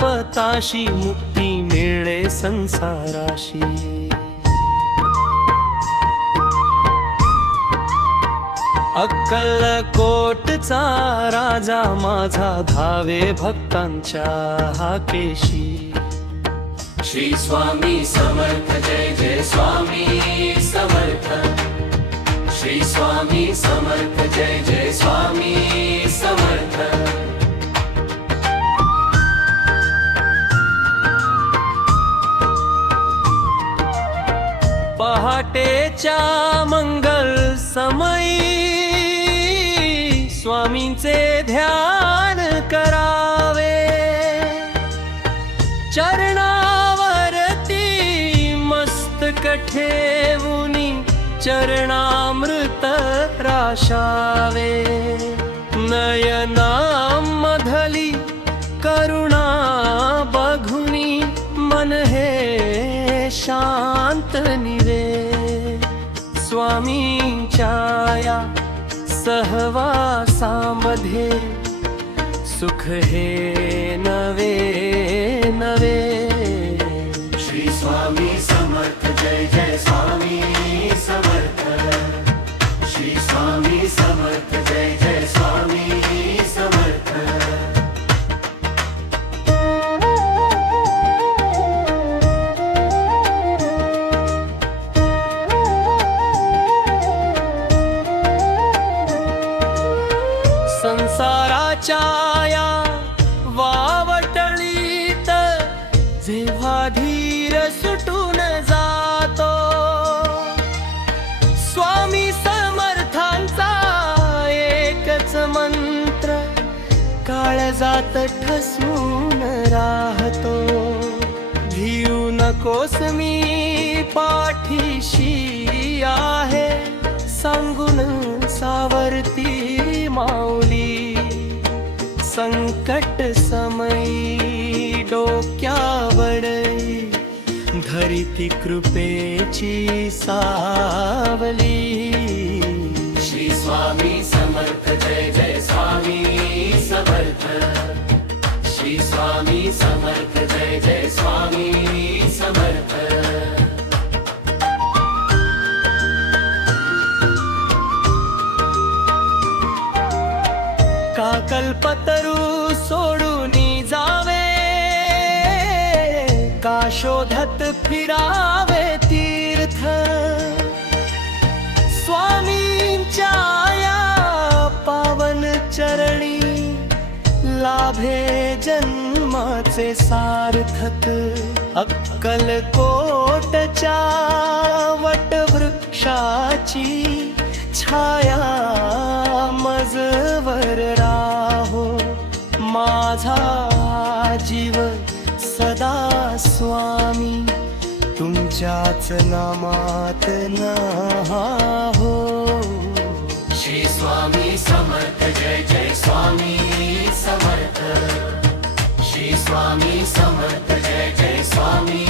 पताशी मुक्ती मिळे संसाराशी। अक्कलकोटचा राजा माझा धावे भक्तांच्या हाकेशी। श्री स्वामी समर्थ जय जय स्वामी समर्थ। श्री स्वामी समर्थ जय जय स्वामी समर्थ। पहाटेच्या मंगल समयी स्वामींचे ध्यान करावे। चरणावरती मस्तक ठेवूनी चरणामृत राशावे। नयनामधली करुणा बघुनी मन हे शांत निवे। स्वामींच्या या सहवासामध्ये सुख हे नवे नवे। श्री स्वामी समर्थ जय जय स्वामी समर्थ। श्री स्वामी समर्थ जय जय स्वामी समर्थ। संसाराच्या या वावटळीत जेव्हा धीर सुटून जातो, स्वामी समर्थांचा एकच मंत्र काळजात ठसून राहतो। भिऊ नकोस मी पाठीशी आहे, सांगून सावरती माऊली। संकट समयी डोक्यावर धरिती कृपेची सावली। श्री स्वामी समर्थ जय जय स्वामी समर्थ। श्री स्वामी समर्थ जय जय स्वामी समर्थ। का कल्पतरू सोडूनी जावे, का शोधत फिरावे तीर्थ। स्वामींच्या या पावन चरणी लाभे जन्माचे सार्थक। अक्कलकोटच्या वटवृक्षाची छाया मजवर राहो। माझा जीव सदा स्वामी तुमच्याच नामात नाहो। श्री स्वामी समर्थ जय जय स्वामी समर्थ। श्री स्वामी समर्थ जय जय स्वामी